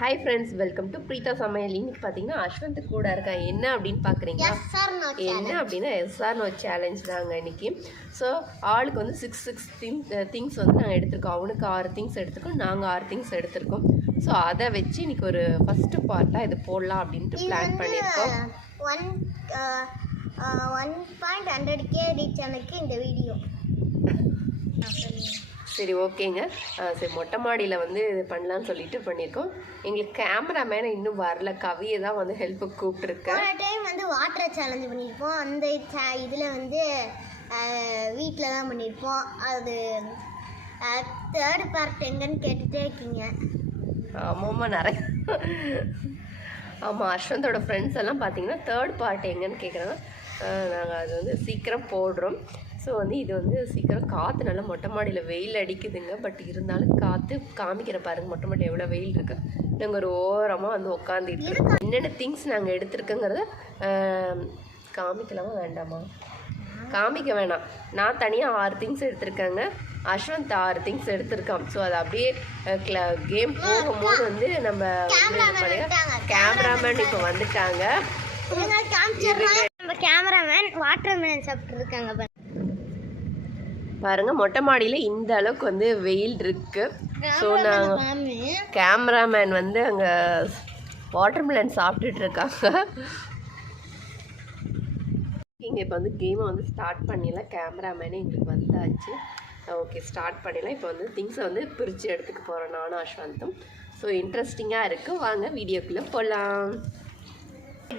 Hi friends, welcome to Preetha சமையல். இன்னைக்கு பார்த்தீங்கன்னா அஸ்வந்த் கூட இருக்கேன். என்ன அப்படின்னு பார்க்குறீங்களா? என்ன அப்படின்னா எஸ்ஆர் நோ சேலஞ்ச் தாங்க இன்னைக்கு. ஸோ ஆளுக்கு வந்து 6 திங்ஸ் வந்து நாங்கள் எடுத்திருக்கோம். அவனுக்கு 6 திங்ஸ் எடுத்திருக்கோம், நாங்கள் 6 திங்ஸ் எடுத்திருக்கோம். ஸோ அதை வச்சு இன்னைக்கு ஒரு ஃபஸ்ட்டு பார்ட்டாக இது போடலாம் அப்படின்ட்டு பிளான் பண்ணியிருக்கோம். 1.100K ரீச் ஆனதுக்கு இந்த வீடியோ. சரி, ஓகேங்க. சரி, மொட்டை மாடியில் வந்து இது பண்ணலான்னு சொல்லிட்டு பண்ணியிருக்கோம். எங்களுக்கு கேமராமேனை இன்னும் வரல, கவியை தான் வந்து ஹெல்ப்புக்கு கூப்பிட்டுருக்கேன். ஒரு டைம் வந்து வாட்டர் சேலஞ்சு பண்ணியிருப்போம். அந்த இதில் வந்து வீட்டில் தான் பண்ணியிருப்போம். அது தேர்ட் பார்ட் எங்கன்னு கேட்டுகிட்டே இருக்கீங்க. ஆமாம்மா, நிறைய. ஆமாம், அஸ்வந்தோட ஃப்ரெண்ட்ஸ் எல்லாம் பார்த்தீங்கன்னா தேர்ட் பார்ட் எங்கன்னு கேட்குறாங்க. நாங்கள் அது வந்து சீக்கிரம் போடுறோம். ஸோ வந்து இது வந்து சீக்கிரம் காற்று நல்லா மொட்டை மாடியில் வெயில் அடிக்குதுங்க. பட் இருந்தாலும் காற்று காமிக்கிற பாருங்கள் மொட்டை மாடி எவ்வளோ வெயில் இருக்குது. நாங்கள் ஒரு ஓரமாக வந்து உட்காந்துட்டு இருக்கோம். என்னென்ன திங்ஸ் நாங்கள் எடுத்துருக்கோங்கிறத காமிக்கலாமா வேண்டாமா? காமிக்க வேணாம். நான் தனியாக 6 திங்ஸ் எடுத்திருக்கேங்க. அஸ்வந்த் 6 திங்ஸ் எடுத்திருக்கான். ஸோ அது அப்படியே கேம் போகும்போது வந்து நம்ம கேமராமேன் இப்போ வந்துட்டாங்க. நம்ம கேமராமேன் வாட்டர் மெலன் சாப்பிட்டு இருக்காங்க பாருங்க. மொட்டை மாடியில் இந்த அளவுக்கு வந்து வெயில் இருக்கு. ஸோ நாங்கள் கேமராமேன் வந்து அங்கே வாட்டர் மெலன் சாப்பிட்டுட்டு இருக்காங்க. இங்கே இப்போ வந்து கேமை வந்து ஸ்டார்ட் பண்ணிடலாம். கேமராமேனே எங்களுக்கு வந்தாச்சு. ஓகே, ஸ்டார்ட் பண்ணிடலாம். இப்போ வந்து திங்ஸை வந்து பிரித்து எடுத்துக்க போகிறோம் நானும் அஸ்வந்தும். ஸோ இன்ட்ரெஸ்டிங்காக இருக்குது. வாங்க வீடியோக்குள்ளே போகலாம்.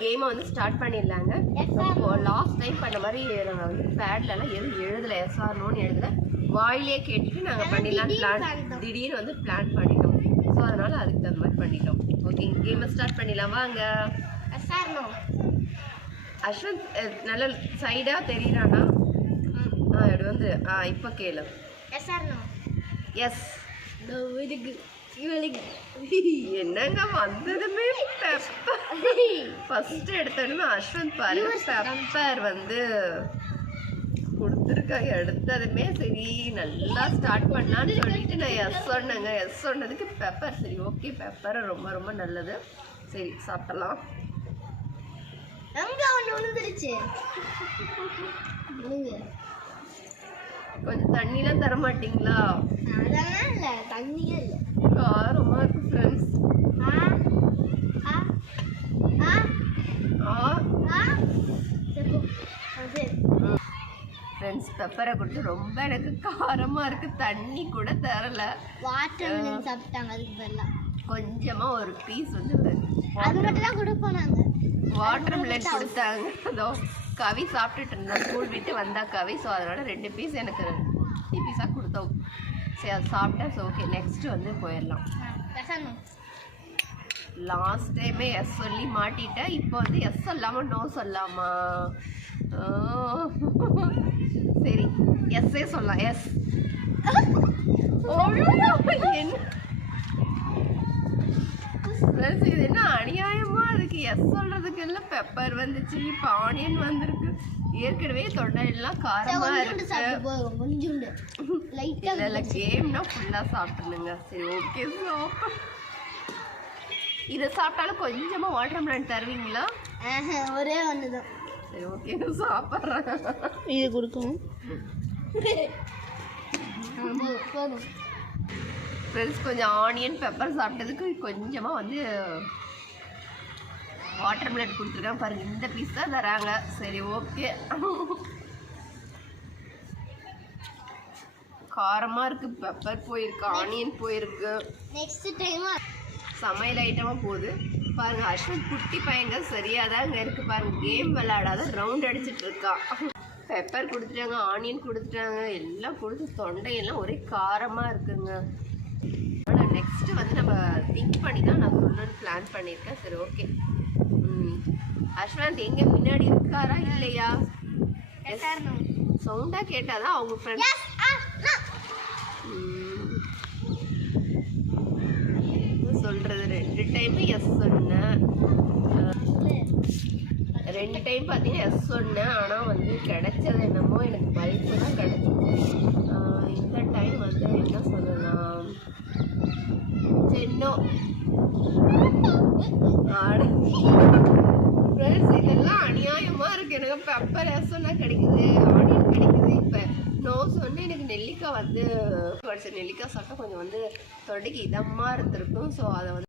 கேமை வந்து ஸ்டார்ட் பண்ணிடலாங்க. இப்போ லாஸ்ட் டைம் பண்ண மாதிரி நாங்கள் வந்து பேட்லலாம் எதுவும் எழுதலை, எஸ்ஆர்னோன்னு எழுதலை, வாயிலே கேட்டுட்டு நாங்கள் பண்ணிடலாம் திடீர்னு வந்து பிளான் பண்ணிட்டோம். ஸோ அதனால் அதுக்கு தகுந்த மாதிரி பண்ணிட்டோம். ஓகே, கேமை ஸ்டார்ட் பண்ணிடலாம் வாங்க. அஸ்வந்த் நல்ல சைடாக தெரியுறானா? இது வந்து இப்போ கேளு. எஸ். என்னங்க வந்ததுமே ஃபர்ஸ்ட் எடுத்தோன்னு அஸ்வந்த் பாருங்க பெப்பர் வந்து கொடுத்துருக்காங்க. எடுத்ததுமே சரி நல்லா ஸ்டார்ட் பண்ணலான்னு சொல்லிட்டு நான் எஸ் சொன்னேங்க. எஸ் சொன்னதுக்கு பெப்பர். சரி, ஓகே, பெப்பர் ரொம்ப ரொம்ப நல்லது. சரி, சாப்பிடலாம். கொஞ்சம் தண்ணிலாம் தர மாட்டீங்களா? தண்ணியே இல்லை, காரமாக இருக்கு ஃப்ரெண்ட்ஸ். ஃப்ரெண்ட்ஸ், பெப்பரை கொடுத்து ரொம்ப எனக்கு காரமாக இருக்குது. தண்ணி கூட தரல. வாட்டர் மெலன் சாப்பிட்டாங்க. அதுக்கு பதிலாக கொஞ்சமாக ஒரு பீஸ் வந்து அது மட்டும் தான் கொடுப்போம் நாங்கள். வாட்டர் மெலன் கொடுத்தாங்க. அதோ கவி சாப்பிட்டுட்டு இருந்தா, ஸ்கூல் விட்டு வந்தா கவி. ஸோ அதனால 2 பீஸ் எனக்கு 2 பீஸாக கொடுத்தோம். சரி, அது சாப்பிட்டேன். ஸோ ஓகே, நெக்ஸ்ட்டு வந்து போயிடலாம். லாஸ்ட் டைமே எஸ் சொல்லி மாட்டிட்டேன். இப்போ வந்து எஸ் சொல்லாமல் நோ சொல்லாமா? சரி, எஸ்ஸே சொல்லலாம். எஸ். இது என்ன அநியாயமா அதுக்கு எஸ் சொல்றதுக்கு எல்லாம் பெப்பர் வந்துச்சு, இப்போ ஆனியன் வந்திருக்கு. ஏற்கனவே தொண்டையெல்லாம் காரமா இருக்கு. இல்ல கேம்னா ஃபுல்லா சாப்பிட்டுருங்க. சரி, ஓகே, இதை சாப்பிட்டாலும் கொஞ்சமா வாட்டர் மெலன் தருவீங்களா? ஒரே ஒண்ணுதான். சரி, ஓகே, சாப்பிட்றேன். இது கொடுக்கணும். ஃப்ரெண்ட்ஸ், கொஞ்சம் ஆனியன் பெப்பர் சாப்பிட்டதுக்கு கொஞ்சமாக வந்து வாட்டர் மெலன் கொடுத்துருக்காங்க பாருங்கள். இந்த பீஸ் தான் தராங்க. சரி, ஓகே. காரமாக இருக்குது, பெப்பர் போயிருக்கு, ஆனியன் போயிருக்கு. நெக்ஸ்ட் டைம் சமையல் ஐட்டமாக போகுது பாருங்கள். அஸ்வந்த் குட்டி பையங்க சரியாக தான் இங்கே இருக்குது பாருங்கள். கேம் விளையாடாத ரவுண்ட் அடிச்சுட்டு இருக்கா. பெப்பர் கொடுத்துட்டாங்க, ஆனியன் கொடுத்துட்டாங்க, எல்லாம் கொடுத்து தொண்டையெல்லாம் ஒரே காரமாக இருக்குங்க. ஆனால் நெக்ஸ்ட்டு வந்து நம்ம திங்க் பண்ணி தான் நான் சொல்லணும்னு பிளான் பண்ணியிருக்கேன். சரி, ஓகே. அஸ்வந்த் எங்கே முன்னாடி இருக்காரா இல்லையா? சவுண்டாக கேட்டாதான் அவங்க ஃப்ரெண்ட்ஸ் சொல்கிறது. 2 டைம் எஸ் சொன்னேன். 2 டைம் பார்த்தீங்கன்னா எஸ் சொன்னேன். ஆனால் வந்து கிடைச்சது என்னமோ எனக்கு பல்ப்பு தான் கிடைச்சிச்சு. இந்த டைம் வந்து என்ன சொல்லலாம், சென்னோ ஃப்ரெண்ட்ஸ் இதெல்லாம் அநியாயமா இருக்கு. எனக்கு பெப்பர் ரசம்னா கிடைக்குது, ஆனியன் கிடைக்குது. இப்போ நோ சொன்னேன். எனக்கு நெல்லிக்காய் வந்து நெல்லிக்காய் சாப்பிட்டா கொஞ்சம் வந்து தொண்டைக்கு இதமாக இருந்திருக்கும். ஸோ அதை வந்து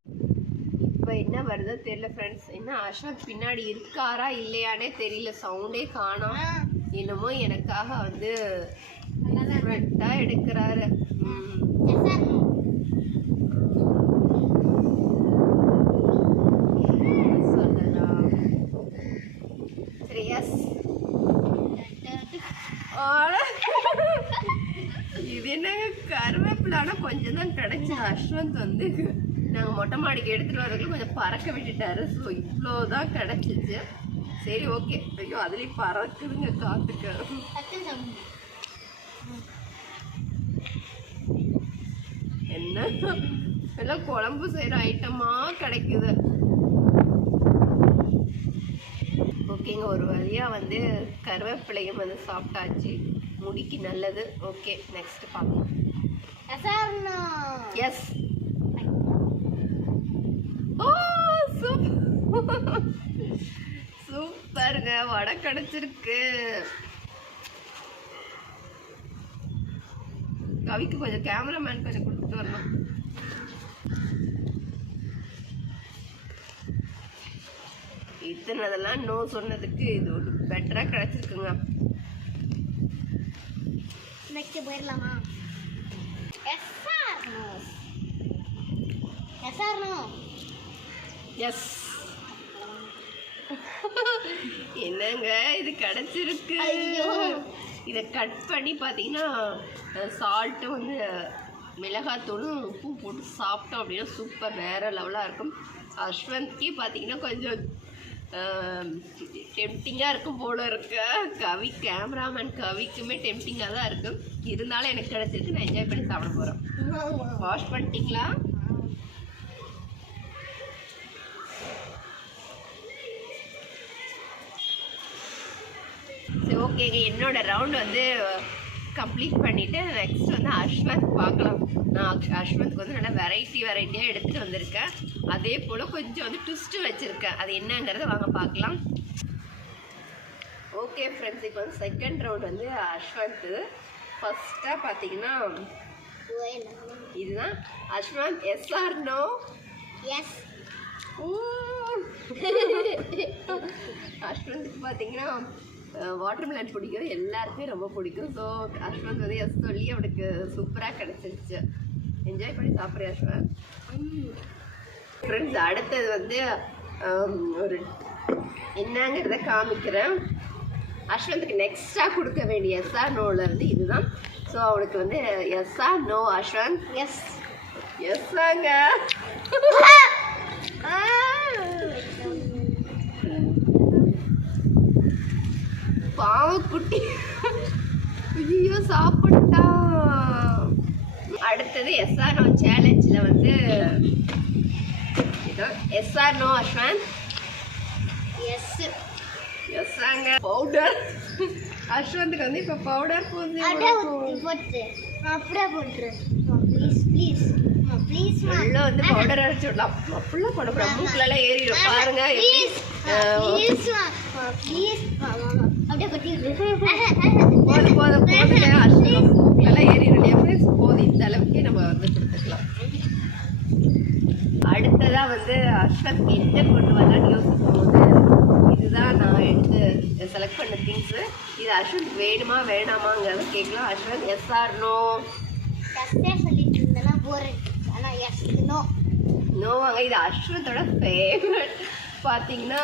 இப்போ என்ன வருதோ தெரியல ஃப்ரெண்ட்ஸ். என்ன அஸ்வந்த் பின்னாடி இருக்காரா இல்லையானே தெரியல, சவுண்டே காணோம். என்னமோ எனக்காக வந்து எடுக்கிறாரு. சொல்லலாம் சரி. எஸ் இது என்னங்க கருவேப்பிலானா கொஞ்சம் தான் கிடைச்ச. அஸ்வந்த் வந்து நாங்கள் மொட்டை மாடிக்கு எடுத்துகிட்டு வரதுக்குள்ள கொஞ்சம் பறக்க விட்டுட்டாரு. ஸோ இவ்வளோதான் கிடச்சிச்சு. சரி ஓகே. ஐயோ அதுலேயும் பறக்குதுங்க காத்துக்கு. என்ன எல்லாம் குழம்பு செய்கிற ஐட்டமாக கிடைக்குது. ஓகேங்க, ஒரு வழியாக வந்து கருவேப்பிலையும் வந்து சாப்பிட்டாச்சு. முடிக்கு நல்லது. ஓகே நெக்ஸ்ட் பார்க்கலாம். எஸ் ஓ சூப்பருங்க, வடை கிடைச்சிருக்கு. கவிக்கு கொஞ்சம் கேமராமேன் கொஞ்சம் கொடுத்துட்டு வரணும். இத்தனதெல்லாம் நோ சொன்னதுக்கு இது ஒரு பெட்டரா கிடைச்சிருக்குங்க. நெக்ஸ்ட் போயிடலாமா? எஸ் என்னங்க இது கிடைச்சிருக்கு. இதை கட் பண்ணி பார்த்தீங்கன்னா சால்ட்டு வந்து மிளகாத்தூளும் உப்பும் போட்டு சாப்பிட்டோம் அப்படின்னா சூப்பர் வேறு லெவலாக இருக்கும். அஸ்வந்த்கே பார்த்தீங்கன்னா கொஞ்சம் டெம்டிங்காக இருக்கும் போல இருக்கு. கவி கேமராமேன் கவிக்குமே டெம்டிங்காக தான் இருக்கும். இருந்தாலும் எனக்கு கிடைச்சிருக்கு. நான் என்ஜாய் பண்ணி சாப்பிட போகிறோம். வாஷ் பண்ணிட்டீங்களா? சரி ஓகேங்க, என்னோட ரவுண்ட் வந்து கம்ப்ளீட் பண்ணிவிட்டு நெக்ஸ்ட் வந்து அஸ்வந்த் பார்க்கலாம். நான் அஸ்வந்த்க்கு வந்து நல்லா வெரைட்டியாக எடுத்துகிட்டு வந்திருக்கேன். அதே போல் கொஞ்சம் வந்து ட்விஸ்ட்டு வச்சுருக்கேன். அது என்னங்கிறத வாங்க பார்க்கலாம். ஓகே ஃப்ரெண்ட்ஸ், இப்போ வந்து செகண்ட் ரவுண்ட் வந்து அஸ்வந்த். ஃபஸ்ட்டாக பார்த்தீங்கன்னா இதுதான் Ashwanth. Yes or no? Yes. அஸ்வந்த்க்கு பார்த்தீங்கன்னா வாட்டர்மெலன் பிடிக்கும், எல்லாருக்குமே ரொம்ப பிடிக்கும். ஸோ அஸ்வந்த் வந்து எஸ் சொல்லி அவனுக்கு சூப்பராக கிடச்சிருச்சு. என்ஜாய் பண்ணி சாப்பிட்றேன் அஸ்வந்த். ஃப்ரெண்ட்ஸ் அடுத்தது வந்து ஒரு என்னங்கிறத காமிக்கிறேன். அஸ்வந்த்க்கு நெக்ஸ்ட்டாக கொடுக்க வேண்டிய எஸ் ஆர் நோவில் வந்து இதுதான். ஸோ அவனுக்கு வந்து yes or no Ashwanth? Yes. எஸ்ஸாங்க. பாவக்குட்டி ஐயோ சாப்பிட்டா. அடுத்தது எஸ்ஆர் நோ சேலஞ்சில் வந்து எஸ்ஆர் நோ அஸ்வந்த்? எஸ். எஸ்ஸாங்க. பவுடர் அஸ்வந்த்க்கு வந்து இப்போ பவுடர் போட்டு அப்படியே போட்டுரு ப்ளீஸ் ப்ளீஸ் ப்ளீஸ். நல்லா வந்து பவுடர் அரைச்சி விடலாம். அப்படிலாம் போடக்கூடாது, மூக்கிலலாம் ஏறிடும். பாருங்க ப்ளீஸ் அப்படியே கொட்டிடு. போதும் அஸ்வந்த் மூக்கிலலாம் ஏறிடும் இல்லையா ஃப்ரெண்ட்ஸ்? போதும், இந்த அளவுக்கே நம்ம வந்து கொடுத்துக்கலாம். அடுத்ததாக வந்து அஸ்வந்த் எந்த கொண்டு வரலான்னு யோசிக்கும் போது இதுதான் நான் எடுத்து செலக்ட் பண்ண திங்ஸு. இது அஸ்வந்த் வேணுமா வேணாமாங்கிறத கேட்கலாம். Ashwanth yes or no? சொல்லிட்டு இருந்தேன்னா போர். ஆனால் எஸ் நோ நோவாங்க. இது அஸ்வந்தோட ஃபேவரட். பார்த்தீங்கன்னா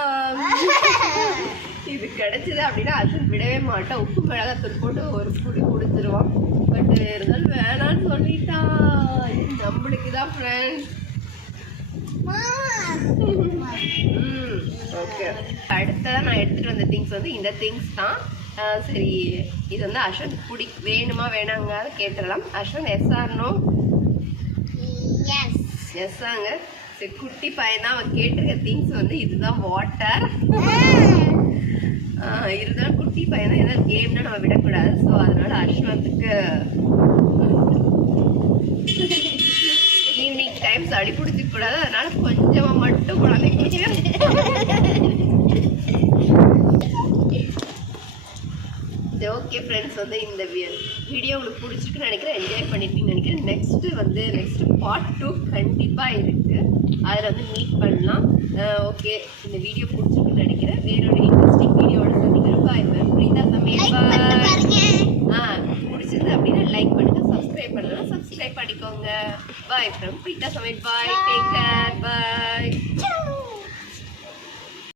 இது கிடைச்சிது அப்படின்னா அஸ்வந்த் விடவே மாட்டான். உப்பு மிளகாத்தூள் போட்டு ஒரு புடி குடிச்சிருவான். பட் இருந்தாலும் வேணான்னு சொல்லிட்டான். இது நம்மளுக்கு தான் ஃப்ரெண்ட்ஸ். ஓகே, அடுத்ததான் நான் எடுத்துகிட்டு வந்த திங்ஸ் வந்து இந்த திங்ஸ் தான். சரி, இது வந்து அஸ்வந்த் வேணுமா வேணாங்க கேட்டுடலாம். Ashwanth yes or no? எஸ்ஸாங்க. சரி, குட்டி பையன் தான். அவன் கேட்டிருக்க திங்ஸ் வந்து இதுதான் வாட்டர். இருந்தாலும் குட்டி பையன் தான், ஏதாவது கேம்னா நம்ம விடக்கூடாது. ஸோ அதனால அஸ்வந்த்க்கு ஈவினிங் டைம்ஸ் அடி பிடிச்சிக்க கூடாது. அதனால கொஞ்சம் கொஞ்சமாக மட்டும் குழந்தைக்கு ஓகே ஃப்ரெண்ட்ஸ், வந்து இந்த வீடியோ உங்களுக்கு பிடிச்சிருக்குன்னு நினைக்கிறேன், என்ஜாய் பண்ணியிருப்பீங்கன்னு நினைக்கிறேன். நெக்ஸ்ட் பார்ட் 2 கண்டிப்பாக இருக்குது, அதில் வந்து மீட் பண்ணலாம். ஓகே, இந்த வீடியோ பிடிச்சிருக்குன்னு நினைக்கிறேன். வேறொரு இன்ட்ரெஸ்டிங் வீடியோட சந்திக்கிறேன். பாய் பிரீதா சமையல். பாய். பிடிச்சிருந்து அப்படின்னா லைக் பண்ணுங்க, சப்ஸ்கிரைப் பண்ணலாம் சப்ஸ்கிரைப் பண்ணிக்கோங்க. பாய் ஃப்ரம் பிரீதா சமையல். பாய், டேக் கேர், பாய்.